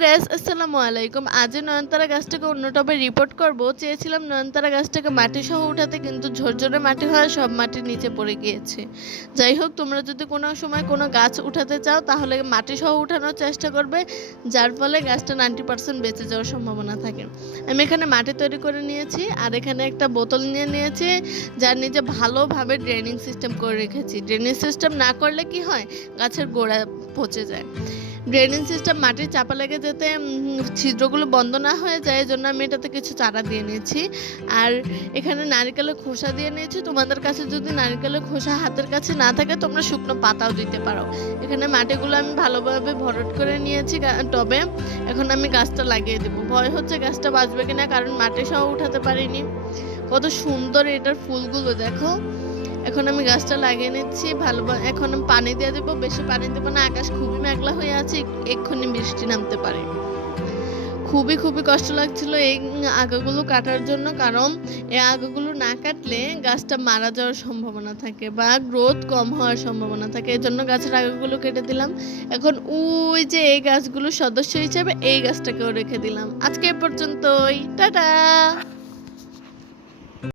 Guys, আসসালামু আলাইকুম। আজ নয়নতারা গাছটাকে অন্য টবে রিপোর্ট করব চেয়েছিলাম। নয়নতারা গাছটাকে মাটি সহ উঠাতে, কিন্তু ঝরঝরে মাটি হয় সব মাটির নিচে পড়ে গিয়েছে। যাই হোক, তোমরা যদি কোনো সময় কোনো গাছ উঠাতে চাও তাহলে মাটি সহ উঠানোর চেষ্টা করবে, যার ফলে গাছটা 90% বেঁচে যাওয়ার সম্ভাবনা থাকে। আমি এখানে মাটি তৈরি করে নিয়েছি, আর এখানে একটা বোতল নিয়ে নিয়েছি, যার নিচে ভালোভাবে ড্রেনিং সিস্টেম করে রেখেছি। ড্রেনিং সিস্টেম না করলে কি হয়, গাছের গোড়া পচে যায়। ড্রেনিং সিস্টেম মাটির চাপা লেগে যেতে ছিদ্রগুলো বন্ধ না হয়ে যায়, এজন্য আমি এটাতে কিছু চারা দিয়ে নিয়েছি। আর এখানে নারকেলের খোসা দিয়ে নিয়েছি। তোমাদের কাছে যদি নারকেলের খোসা হাতের কাছে না থাকে, তোমরা শুকনো পাতাও দিতে পারো। এখানে মাটিগুলো আমি ভালোভাবে ভরট করে নিয়েছি টবে। এখন আমি গাছটা লাগিয়ে দেবো। ভয় হচ্ছে গাছটা বাঁচবে কিনা, কারণ মাটি সহ উঠাতে পারিনি। কত সুন্দর এটার ফুলগুলো দেখো। এখন আমি গাছটা লাগিয়ে নিচ্ছি এখন আমি পানি দিয়ে দেবো। বেশি পানি দেবো না, আকাশ খুবই মেঘলা হয়ে আছে, এক্ষুনি বৃষ্টি নামতে পারে। খুবই খুবই কষ্ট লাগছিল এই আগাগুলো কাটার জন্য, কারণ এই আগাগুলো না কাটলে গাছটা মারা যাওয়ার সম্ভাবনা থাকে বা গ্রোথ কম হওয়ার সম্ভাবনা থাকে। এই জন্য গাছের আগাগুলো কেটে দিলাম। এখন ওই যে এই গাছগুলোর সদস্য হিসেবে এই গাছটাকেও রেখে দিলাম। আজকে এ পর্যন্তই, টাটা।